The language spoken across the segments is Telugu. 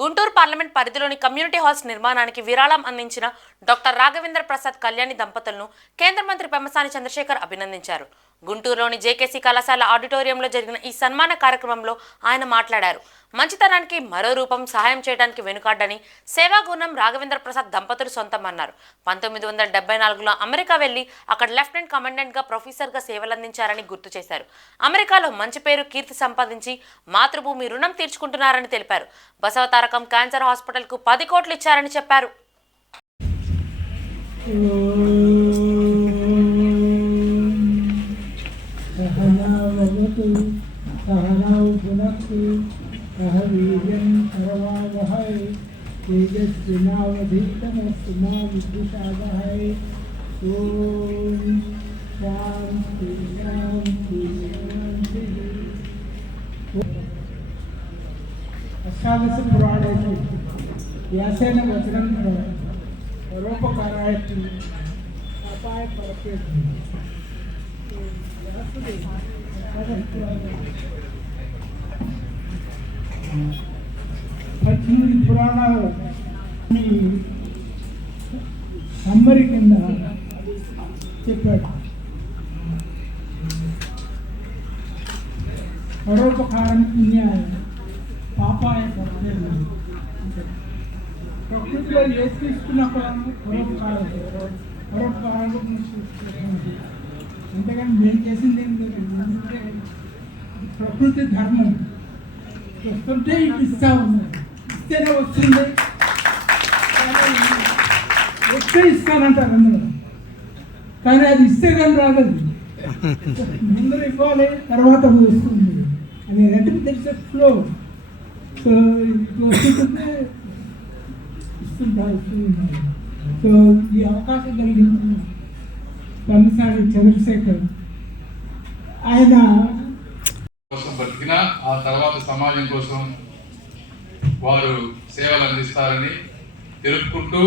గుంటూరు పార్లమెంట్ పరిధిలోని కమ్యూనిటీ హాల్స్ నిర్మాణానికి విరాళం అందించిన డాక్టర్ రాఘవేంద్ర ప్రసాద్ కళ్యాణి దంపతులను కేంద్ర మంత్రి పెమ్మసాని చంద్రశేఖర్ అభినందించారు. గుంటూరులోని జేకేసీ కళాశాల ఆడిటోరియంలో జరిగిన ఈ సన్మాన కార్యక్రమంలో ఆయన మాట్లాడారు. మంచితనానికి మరో రూపం సహాయం చేయడానికి వెనుకాడని సేవాగుణం రాఘవేంద్ర ప్రసాద్ దంపతులు సొంతమన్నారు. 1974లో అమెరికా వెళ్లి అక్కడ లెఫ్టినెంట్ కమాండెంట్గా ప్రొఫెసర్గా సేవలందించారని గుర్తు చేశారు. అమెరికాలో మంచి పేరు కీర్తి సంపాదించి మాతృభూమి రుణం తీర్చుకుంటున్నారని తెలిపారు. బసవతారకం క్యాన్సర్ హాస్పిటల్కు 10 కోట్లు ఇచ్చారని చెప్పారు. అష్టాదశ పురాణేషు వ్యాసేన వచనం పరోపకారాయ అపాయ పరకే 18 పురాణాలు సమ్మరి కింద చెప్పాడు. పరోపకారం పుణ్యాయ పాపాయ పరకేది. ప్రకృతిలో ఏది తీసుకున్నా కూడా పరోపకారాలు అంతేగాని మేము చేసింది ఏం లేదు. ఎందుకంటే ప్రకృతి ధర్మం వస్తుంటే ఇటు ఇస్తా ఉన్నది, ఇస్తేనే వస్తుంది, వస్తే ఇస్తానంటారు అందరూ. కానీ అది ఇస్తే కానీ రాదు, ముందర ఇవ్వాలి తర్వాత వస్తుంది అని అంటే తెలిసే ఫ్లో. సో ఇటు వస్తుంటే ఇస్తుంటారు. సో ఈ అవకాశం కలిగింది పెమ్మసాని చంద్రశేఖర్. ఆయన కోసం బతికిన ఆ తర్వాత సమాజం కోసం వారు సేవలు అందిస్తారని తెలుపుకుంటూ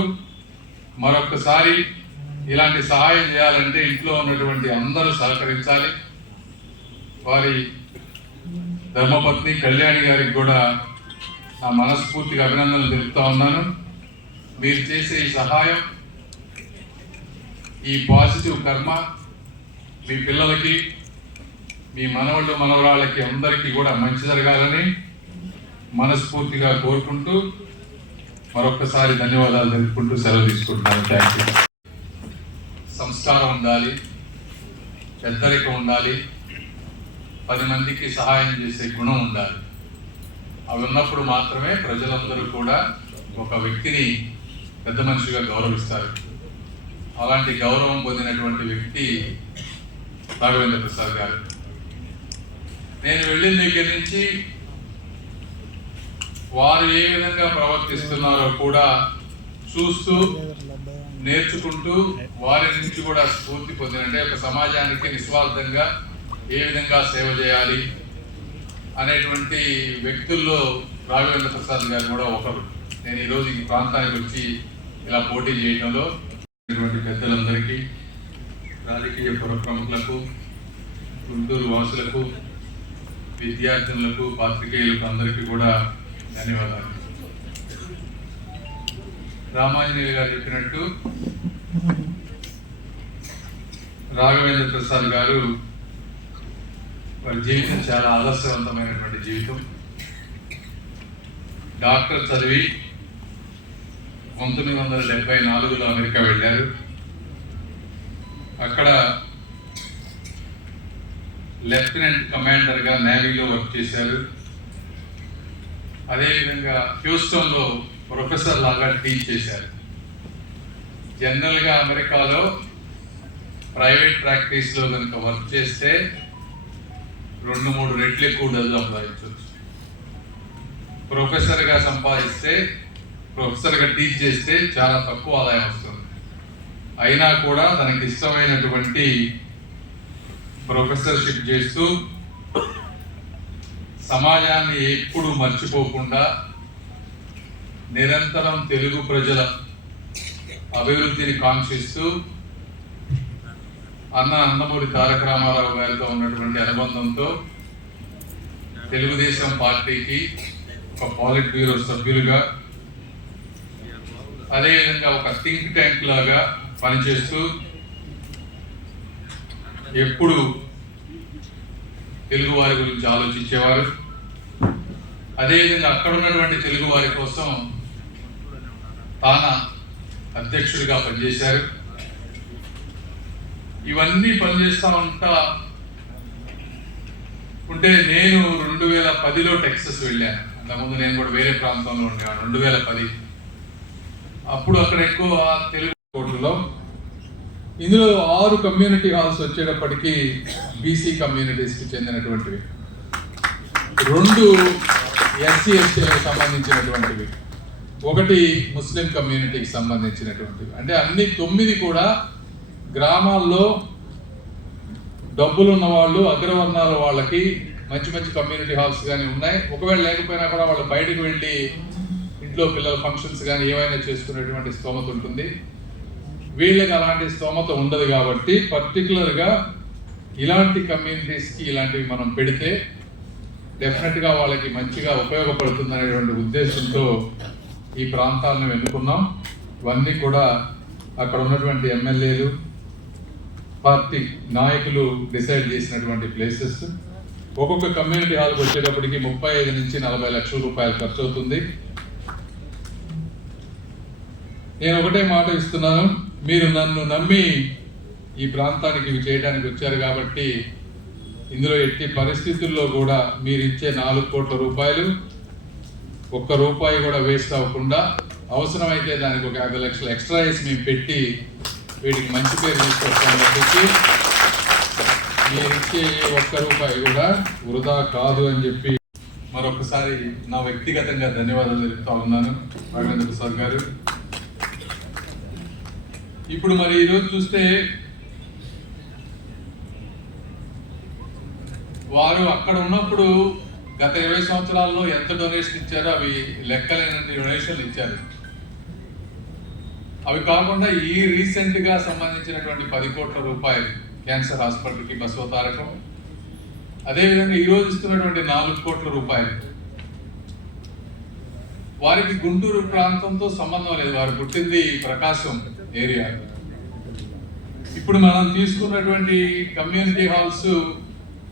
మరొకసారి ఇలాంటి సహాయం చేయాలంటే ఇంట్లో ఉన్నటువంటి అందరూ సహకరించాలి. వారి ధర్మపత్ని కళ్యాణి గారికి కూడా నా మనస్ఫూర్తిగా అభినందనలు తెలుపుతా ఉన్నాను. మీరు చేసే ఈ సహాయం, ఈ పాజిటివ్ కర్మ మీ పిల్లలకి, మీ మనవళ్ళు మనవరాళ్ళకి అందరికీ కూడా మంచి జరగాలని మనస్ఫూర్తిగా కోరుకుంటూ మరొకసారి ధన్యవాదాలు తెలుపుకుంటూ సెలవు తీసుకుంటున్నాను. Thank you. సంస్కారం ఉండాలి, పెద్దరికం ఉండాలి, 10 మందికి సహాయం చేసే గుణం ఉండాలి. అవి ఉన్నప్పుడు మాత్రమే ప్రజలందరూ కూడా ఒక వ్యక్తిని పెద్ద మనిషిగా గౌరవిస్తారు. అలాంటి గౌరవం పొందినటువంటి వ్యక్తి రాఘవేంద్ర ప్రసాద్ గారు. నేను వెళ్ళిన దగ్గర నుంచి వారు ఏ విధంగా ప్రవర్తిస్తున్నారో కూడా చూస్తూ నేర్చుకుంటూ వారి నుంచి కూడా స్ఫూర్తి పొందినంటే ఒక సమాజానికి నిస్వార్థంగా ఏ విధంగా సేవ చేయాలి అనేటువంటి వ్యక్తుల్లో రాఘవేంద్ర ప్రసాద్ గారు కూడా ఒకరు. నేను ఈరోజు ఈ ప్రాంతానికి వచ్చి ఇలా పోటీ చేయడంలో పెద్దలందరికీ, రాజకీయ ప్రముఖులకు, గుంటూరు వాసులకు, విద్యార్థులకు, పాత్రికేయులకు అందరికీ కూడా ధన్యవాదాలు. రామాంజనేయులు గారు చెప్పినట్టు రాఘవేంద్ర ప్రసాద్ గారు వారి జీవితం చాలా ఆదర్శవంతమైనటువంటి జీవితం. డాక్టర్ చదివి 1974లో అమెరికా వెళ్ళారు. అక్కడ లెఫ్టినెంట్ కమాండర్గా నేవీలో వర్క్ చేశారు. అదేవిధంగా హ్యూస్టన్లో ప్రొఫెసర్ లాగా టీచ్ చేశారు. జనరల్గా అమెరికాలో ప్రైవేట్ ప్రాక్టీస్లో కనుక వర్క్ చేస్తే 2-3 రెట్లు ఎక్కువ డబ్బులు సంపాదించవచ్చు. ప్రొఫెసర్గా సంపాదిస్తే, ప్రొఫెసర్గా టీచ్ చేస్తే చాలా తక్కువ ఆదాయం వస్తుంది. అయినా కూడా తనకి ఇష్టమైనటువంటి ప్రొఫెసర్షిప్ చేస్తూ సమాజాన్ని ఎప్పుడు మర్చిపోకుండా నిరంతరం తెలుగు ప్రజల అభివృద్ధిని కాంక్షిస్తూ నందమూరి తారక రామారావు గారితో ఉన్నటువంటి అనుబంధంతో తెలుగుదేశం పార్టీకి ఒక పాలిట్ బ్యూరో సభ్యులుగా, అదేవిధంగా ఒక థింక్ ట్యాంక్ లాగా పనిచేస్తూ ఎప్పుడు తెలుగు వారి గురించి ఆలోచించేవారు. అదేవిధంగా అక్కడ ఉన్నటువంటి తెలుగు వారి కోసం తాన అధ్యక్షుడిగా పనిచేశారు. ఇవన్నీ పనిచేస్తా ఉంటే నేను 2010లో టెక్సస్ వెళ్ళాను. అంతకుముందు నేను కూడా వేరే ప్రాంతంలో ఉండేవాను. 2010 అప్పుడు అక్కడ ఎక్కువ తెలుగు కోట్లలో, ఇందులో 6 కమ్యూనిటీ హాల్స్ వచ్చేటప్పటికి బీసీ కమ్యూనిటీస్కి చెందినటువంటివి, 2 ఎస్సీ ఎస్టీలకు సంబంధించినటువంటివి, 1 ముస్లిం కమ్యూనిటీకి సంబంధించినటువంటివి. అంటే అన్ని 9 కూడా గ్రామాల్లో డబ్బులు ఉన్న వాళ్ళు, అగ్రవర్ణాల వాళ్ళకి మంచి మంచి కమ్యూనిటీ హాల్స్ కానీ ఉన్నాయి. ఒకవేళ లేకపోయినా కూడా వాళ్ళు బయటకు వెళ్ళి ఇంట్లో పిల్లల ఫంక్షన్స్ కానీ ఏమైనా చేసుకునేటువంటి స్తోమత ఉంటుంది. వీళ్ళకి అలాంటి స్తోమత ఉండదు కాబట్టి పర్టికులర్గా ఇలాంటి కమ్యూనిటీస్కి ఇలాంటివి మనం పెడితే డెఫినెట్గా వాళ్ళకి మంచిగా ఉపయోగపడుతుంది అనేటువంటి ఉద్దేశంతో ఈ ప్రాంతాలను ఎన్నుకున్నాం. ఇవన్నీ కూడా అక్కడ ఉన్నటువంటి ఎమ్మెల్యేలు, పార్టీ నాయకులు డిసైడ్ చేసినటువంటి ప్లేసెస్. ఒక్కొక్క కమ్యూనిటీ హాల్కి వచ్చేటప్పటికి 35 నుంచి 40 లక్షల రూపాయలు ఖర్చు అవుతుంది. నేను ఒకటే మాట ఇస్తున్నాను, మీరు నన్ను నమ్మి ఈ ప్రాంతానికి ఇవి చేయడానికి వచ్చారు కాబట్టి ఇందులో ఎట్టి పరిస్థితుల్లో కూడా మీరు ఇచ్చే 4 కోట్ల రూపాయలు ₹1 కూడా వేస్ట్ అవ్వకుండా, అవసరమైతే దానికి ఒక 50 లక్షలు ఎక్స్ట్రా వేసి మేము పెట్టి వీటికి మంచి పేరు తీసుకొస్తామని చెప్పి, మీరు ఇచ్చే ₹1 కూడా వృధా కాదు అని చెప్పి మరొకసారి నా వ్యక్తిగతంగా ధన్యవాదాలు తెలుపుతా ఉన్నాను రాఘవేంద్ర ప్రసాద్ గారు. ఇప్పుడు మరి ఈరోజు చూస్తే వారు అక్కడ ఉన్నప్పుడు గత 20 సంవత్సరాల్లో ఎంత డొనేషన్ ఇచ్చారో అవి లెక్కలేనన్ని డొనేషన్లు ఇచ్చారు. అవి కాకుండా ఈ రీసెంట్గా సంబంధించినటువంటి 10 కోట్ల రూపాయలు క్యాన్సర్ హాస్పిటల్కి బసవతారకం, అదేవిధంగా ఈరోజు ఇస్తున్నటువంటి 4 కోట్ల రూపాయలు. వారికి గుంటూరు ప్రాంతంతో సంబంధం లేదు, వారు పుట్టింది ప్రకాశం ఏరియా. ఇప్పుడు మనం తీసుకున్నటువంటి కమ్యూనిటీ హాల్స్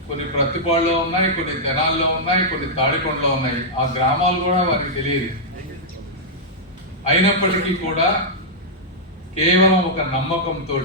కొన్ని ప్రతిపాడులో ఉన్నాయి, కొన్ని తెనాల్లో ఉన్నాయి, కొన్ని తాడికొండలో ఉన్నాయి. ఆ గ్రామాలు కూడా వారికి తెలియదు. అయినప్పటికీ కూడా కేవలం ఒక నమ్మకంతో